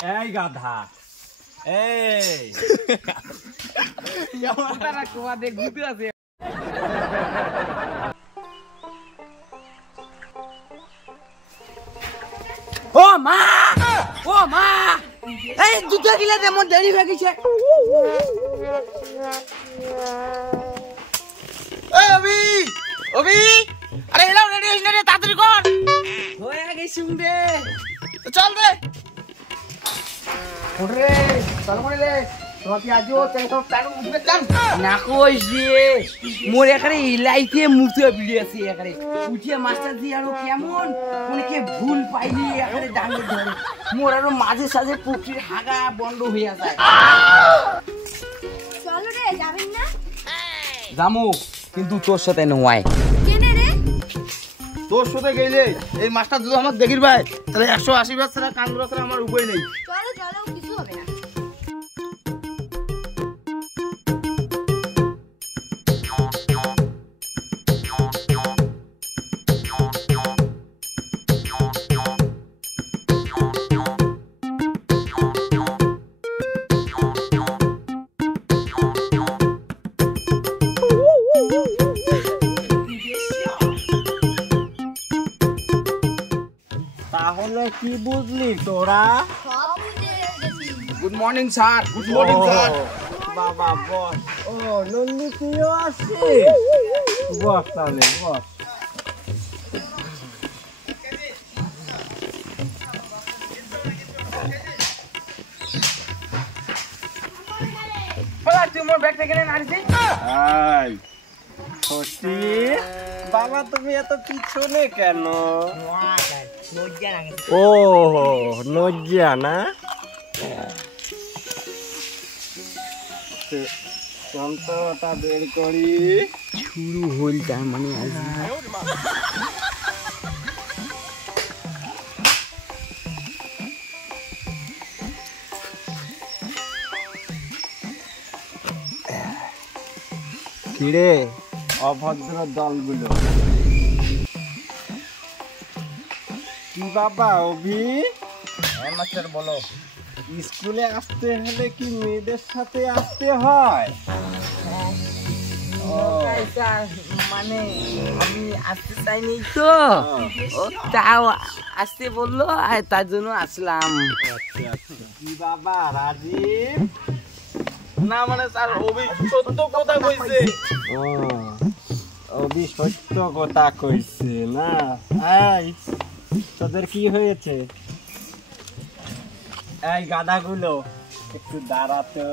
এই গাধা এই তারা কোয়া দে গুদু আছে। ও মা এই দুটো গিলা দে মোর দেরি হয়ে গেছে। এই অভি আরে এলাও রেডি হইস না রে, তাড়াতাড়ি কর। হয়ে গেছি রে, চল রে ওরে চল মনে রে। তোমাকে আজও তেলকম টানু উঠবে টান না কইস রে, মোর এখানে ইলাইতে মুতে ভিড়ে আছে এখানে উঠিয়ে মাস্টার জি আরো কেমন অনেকে ভুল পাইলি এখানে ডাঙ্গে ধরে মোর আরো মাঝে সাঝে পুকুরের হাগা বন্ধ হইয়া যায়। চলো রে, যাবেন না? জামু কিন্তু তোর সাথে নয়। কেনে রে? তোর সাথে গেলে এই মাছটা যদি আমার দেখির ভাই তাহলে 180 বার ছাড়া কান্দুরা ছাড়া আমার উপায় নেই। চলো চলো, কিছু হবে না। তাহলে কি বুঝলি তোরা? সব বুঝে গেছি। Good morning sir. Good morning sir. বাবা বস। ও নন্দী তুইও আসছিস? বস তাহলে বস। বলা তুই মোর ব্যাগ থেকে নাড়িছি। এই সত্যি বাবা তুমি এত পিছনে কেন? ও নজ্জা না? যন্ত্রটা বের করি। শুরু হল তার মানে আজ কিরে অভদ্র দলগুলো কি বাবা অভি? মাস্টার বলো। স্কুলে আসতে হলে কি মেয়েদের সাথে আসতে হয়? মানে আমি আসতে চাইনি তো, ও তাও আসতে বললো আর তার জন্য আসলাম। কি বাবা রাজীব? না মানে স্যার অভি সত্য কথা কইছে। ও অভি সত্য কথা কইছে না? এই তোদের কি হয়েছে? এই গাধাগুলো একটু দাঁড়াতো।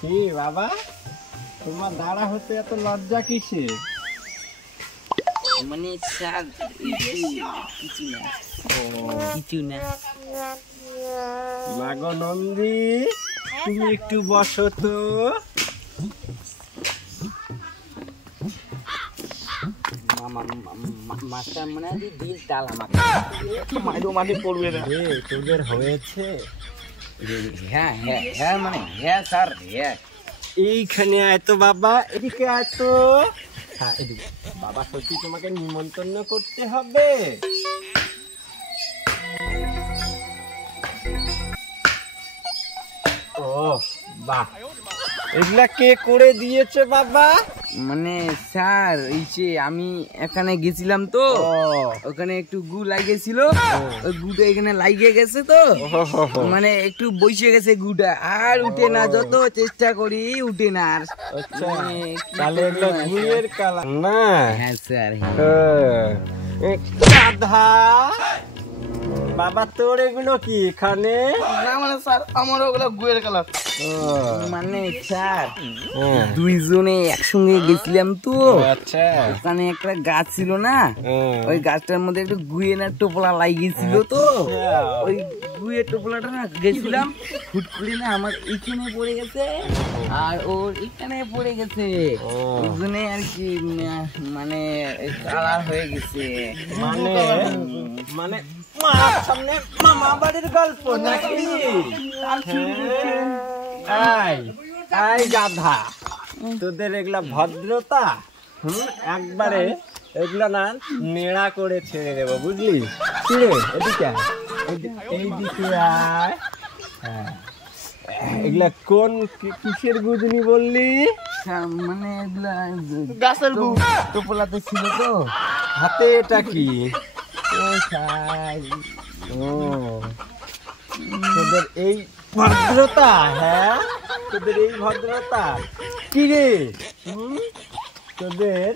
কি বাবা তোমার দাঁড়া হতে এত লজ্জা কিসে? মানে স্যার কিছু না। মাগো নন্দী তুমি একটু বসো তো। মাস্টার মানে দিল তাল আমাকে মাইরো মাটি পড়বে না। তোদের হয়েছে? হ্যাঁ হ্যাঁ হ্যাঁ মানে হ্যাঁ স্যার হ্যাঁ। এইখানে আয় তো বাবা, এদিকে আয় তো। হ্যাঁ এদিকে। বাবা সত্যি তোমাকে নিমন্ত্রণ করতে হবে। ও বাহ, এগুলা কে করে দিয়েছে বাবা? মানে স্যার এই যে আমি এখানে গেছিলাম তো, ওখানে একটু গু লাগিয়েছিল, ওই গুটা এখানে লাগিয়ে গেছে তো মানে একটু বসে গেছে গুটা, আর উঠে না, যত চেষ্টা করি উঠে না। আর আচ্ছা তাহলে এগুলো গুয়ের কালার না? হ্যাঁ স্যার। গাধা বাবা তোর এগুলো কি এখানে? না মানে স্যার আমার ওগুলো গুয়ের কালার। মানে স্যার দুইজনে একসঙ্গে গেছিলাম তো, আচ্ছা ওখানে একটা গাছ ছিল না, ওই গাছটার মধ্যে একটু গুয়ের টোপলা লাগিয়েছিল তো, ওই গুয়ের টোপলাটা না গেছিলাম হুট করে না আমার এখানে পড়ে গেছে আর ওর এখানে পড়ে গেছে, ওই জন্য আর কি মানে কালার হয়ে গেছে। মানে মানে মার সামনে মামা বাড়ির গল্প নাকি? এই গাধা তোদের এগুলা ভদ্রতা? একবারে এগুলো না নেড়া করে ছেড়ে দেবো, বুঝলি? ছিঁড়ে এদিকে আয়, এইদিকে আয়। হ্যাঁ, এগুলা কোন কিসের গুজনি বললি? মানে এগুলা গাছের গু। টোপলাতে ছিল তো। হাতে এটা কি? ও স্যার, ও তোদের এই ভদ্রতা, হ্যাঁ তোদের এই ভদ্রতা কি রে? তোদের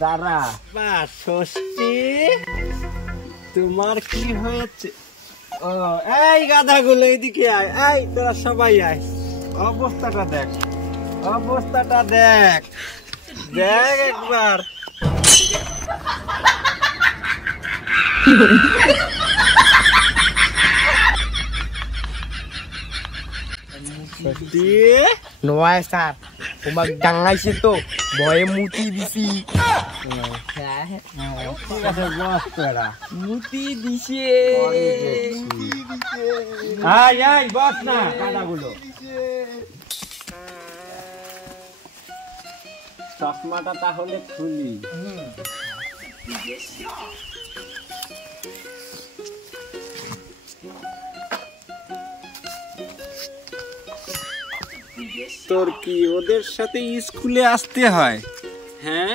দ্বারা বা ষষ্ঠী তোমার কি হয়েছে? ও এই গাধাগুলো এদিকে আয়, এই তোরা সবাই আয়, অবস্থাটা দেখ, অবস্থাটা দেখ, দেখ একবার। নয় স্যার, তোমার ডাঙাইছে তো ভয়ে মুতি দিছি। ঠিক আছে, বস তোরা। মুতি দিছে। আয় আয়, বস না গাধাগুলো। চশমাটা তাহলে খুলি। তোর কি ওদের সাথে স্কুলে আসতে হয়? হ্যাঁ,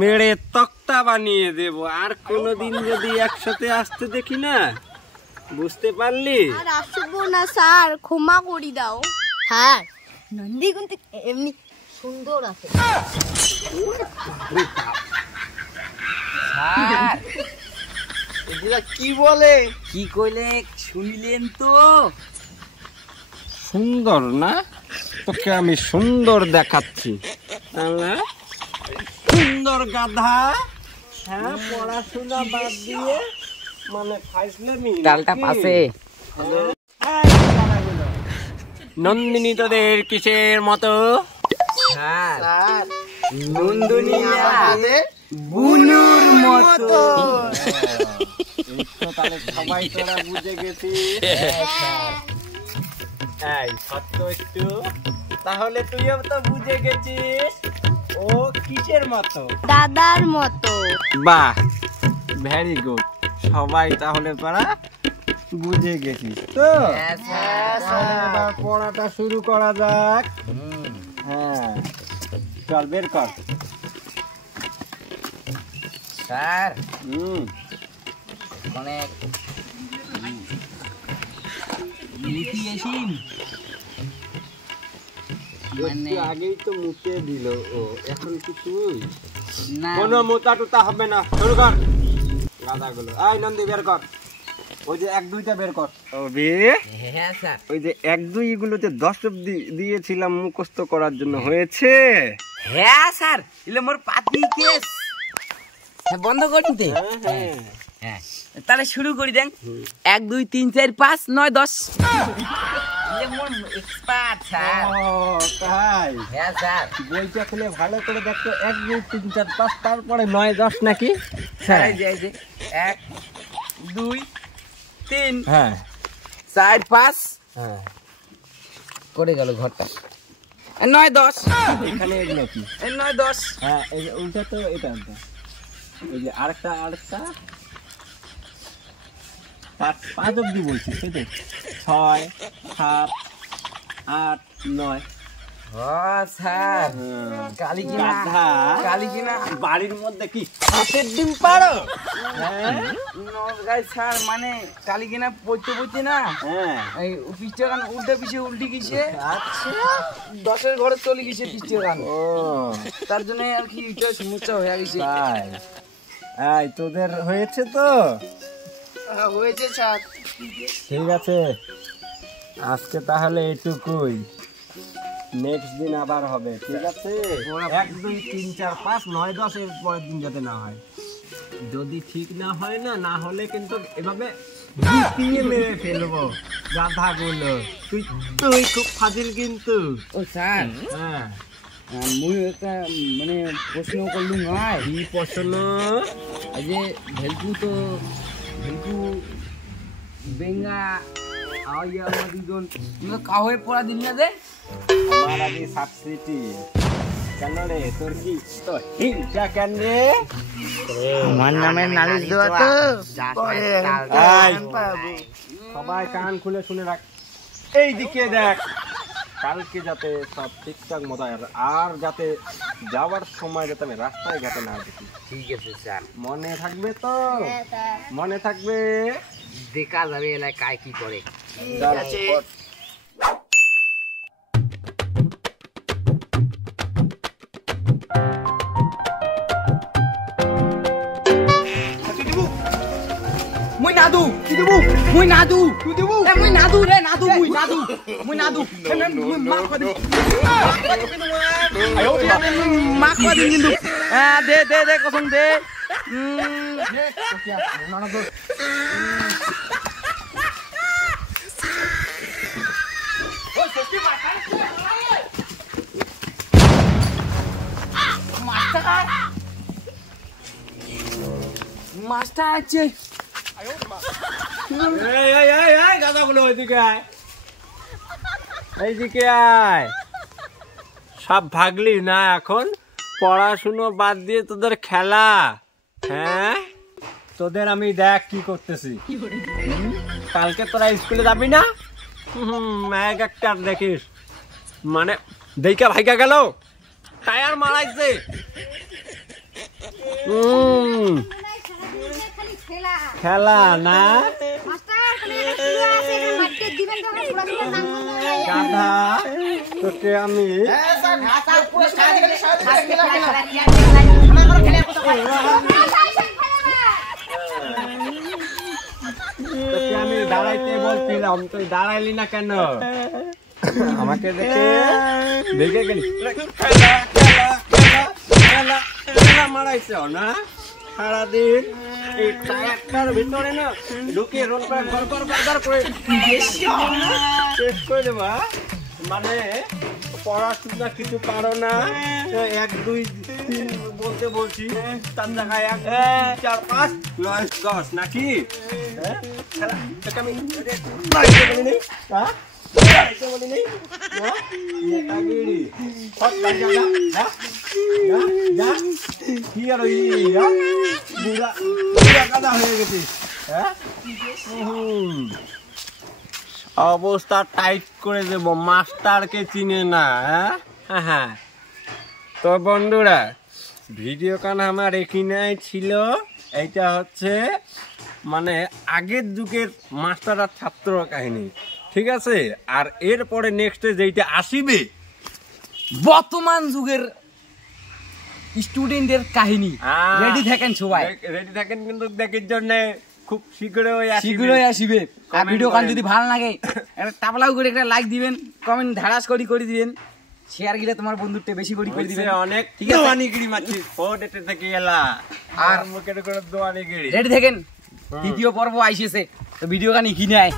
মেরে তক্তা বানিয়ে দেব, আর কোনোদিন যদি একসাথে আসতে দেখি না, বুঝতে পারলি? আর আসবো না স্যার, ক্ষমা করে দাও। হ্যাঁ, নন্দী কিন্তু এমনি সুন্দর আছে। স্যার, এগুলা কি বলে? কি কইলে শুনিলেন তো? সুন্দর না? তোকে আমি সুন্দর দেখাচ্ছি। সুন্দর গাধা, হ্যাঁ, পড়াশোনা বাদ দিয়ে মানে ফাইজলামি। ডালটা পাশে। নন্দিনী তোদের কিসের মতো? স্যার, স্যার, নন্দনিয়া আমাদের বুনুর মতো। এই তো তাহলে সবাই তোরা বুঝে গেছিস। এই সত্য একটু, তাহলে তুইও তো বুঝে গেছিস ও কিসের মতো? দাদার মতো। বাহ, ভেরি গুড, সবাই তাহলে তোরা বুঝে গেছিস তো। তাহলে এবার পড়াটা শুরু করা যাক। হ্যাঁ, চল বের কর। স্যার, অনেক মুতি আসিন। মানে একটু আগেই তো মুতে দিল ও, এখন কি তুই? না, কোনো মোতা টুতা হবে না, শুরু কর। গাদাগুলো আয় নন্দী বের কর, ওই যে 1-2টা বের কর। হ্যাঁ স্যার, ওই যে 1-2 গুলোতে 10 অব্দি দিয়েছিলাম মুখস্থ করার জন্য, হয়েছে? হ্যাঁ স্যার, এলে মোর পাতি কেস। হ্যাঁ, বন্ধ করুন তে। হ্যাঁ, হ্যাঁ, তাহলে শুরু করি দেন। 1 2 3 4 5 9 10। এলে মোর এক্সপার্ট স্যার। ও তাই? হ্যাঁ স্যার, বইটা খুলে ভালো করে দেখো, 1 2 3 4 5, তারপরে 9 10 নাকি? স্যার এই যে 1 2 3 হ্যাঁ 4 5 হ্যাঁ, করে গেল ঘরটা। 9 10, এখানে এগুলো কি? 9 10। হ্যাঁ, এই যে উল্টা তো এটা, এই যে আরেকটা 5 অব্দি বলছি, সেই তো 6 7 8 9। স্যার, কালি কিনা গাধা। কালি কিনা বাড়ির মধ্যে কি হাঁসের ডিম পারো? নগাই স্যার, মানে কালি কিনা পড়তে না হ্যাঁ, এই পৃষ্ঠে গান উল্টে পিছিয়ে উল্টে গেছে। আচ্ছা, 10-এর ঘরে চলে গেছে পৃষ্ঠে গান, ও তার জন্য আর কি এটা সমস্যা হয়ে গেছে। তাই? এই তোদের হয়েছে তো? হয়েছে স্যার। ঠিক আছে, আজকে তাহলে এইটুকুই, নেক্সট দিন আবার হবে, ঠিক আছে? 1 2 3 4 5 9 10 এর পরের দিন যাতে না হয়। যদি ঠিক না হয় না, না হলে কিন্তু এভাবে গুটিয়ে মেরে ফেলবো গাধাগুলো। তুই তুই খুব ফাজিল কিন্তু। ও স্যার, হ্যাঁ, মুই একটা মানে প্রশ্ন করলুম নয়। কি প্রশ্ন? এই যে ভেলকু বেঙ্গা আইয়া আমার দুজন কাহয়ে পড়া দিন না দে। আমার আগে সাবসিডি কেন রে তোর কি তো হিংসা কেন রে? আমার নামে নালিশ দেওয়া তো সবাই কান খুলে শুনে রাখ, এই দিকে দেখ, কালকে যাতে সব ঠিকঠাক মতো আর যাতে যাওয়ার সময় যাতে আমি রাস্তায় ঘাটে না দেখি। ঠিক আছে স্যার, মনে থাকবে তো? মনে থাকবে। দেখা যাবে এলাকায় কি করে। মুই নাদু কি দেব, মুই নাদু তুই দেব, মুই নাদু রে, নাদু মুই নাদু, মুই নাদু মুই মা কো দিন, মা কো দিন কিন্তু দে দে দে কসম দে। মাস্টার আছে, গাধাগুলো ওইদিকে আয়, এইদিকে আয়। সব ভাগলি না এখন? পড়াশুনো বাদ দিয়ে তোদের খেলা? হ্যাঁ, তোদের আমি দেখ কি করতেছি। কালকে তোরা স্কুলে যাবি না? এক একটা দেখিস, মানে দেখা ভাইকা গেল, টায়ার মারাইছে। খেলা না গাধা, তোকে আমি আমি দাঁড়াইতে বলছিলাম, তুই দাঁড়াইলি না কেন? আমাকে দেখে দেখে গেলি মারাইছ না সারাদিন। এই টায়ারটার ভিতরে না ঢুকে রোল করে শেষ করে দেবা। মানে পড়াশোনা কিছু পারো না, 1 2 3 বলতে বলছি, তার জায়গায় 1 2 3 4 5 9 10 নাকি? আমি বলি নেই কি আর গাদা হয়ে গেছিস। অবস্থা টাইট করে দেব, মাস্টারকে চিনে না। হ্যাঁ, তো বন্ধুরা ভিডিও কান আমার এখানেই ছিল। এইটা হচ্ছে মানে আগের যুগের মাস্টার আর ছাত্র কাহিনী, ঠিক আছে? আর এরপরে নেক্সটে যেইটা আসিবে বর্তমান যুগের স্টুডেন্টদের কাহিনী। রেডি থাকেন সবাই, রেডি থাকেন কিন্তু দেখার জন্য খুব শীঘ্রই আসিবে। আর ভিডিও কান যদি ভালো লাগে একটা টাপলাও করে একটা লাইক দিবেন, কমেন্ট ধারাস করে দিবেন, শেয়ার গিলে তোমার বন্ধুত্বে বেশি করে দিবেন। অনেক ঠিক আছে, দোয়ানিগিরি মাছি ফোটেতে থেকে এলা আর মুখের করে দোয়ানিগিরি। রেডি থাকেন, দ্বিতীয় পর্ব আইসেছে, তো ভিডিও কানি কিনে আয়।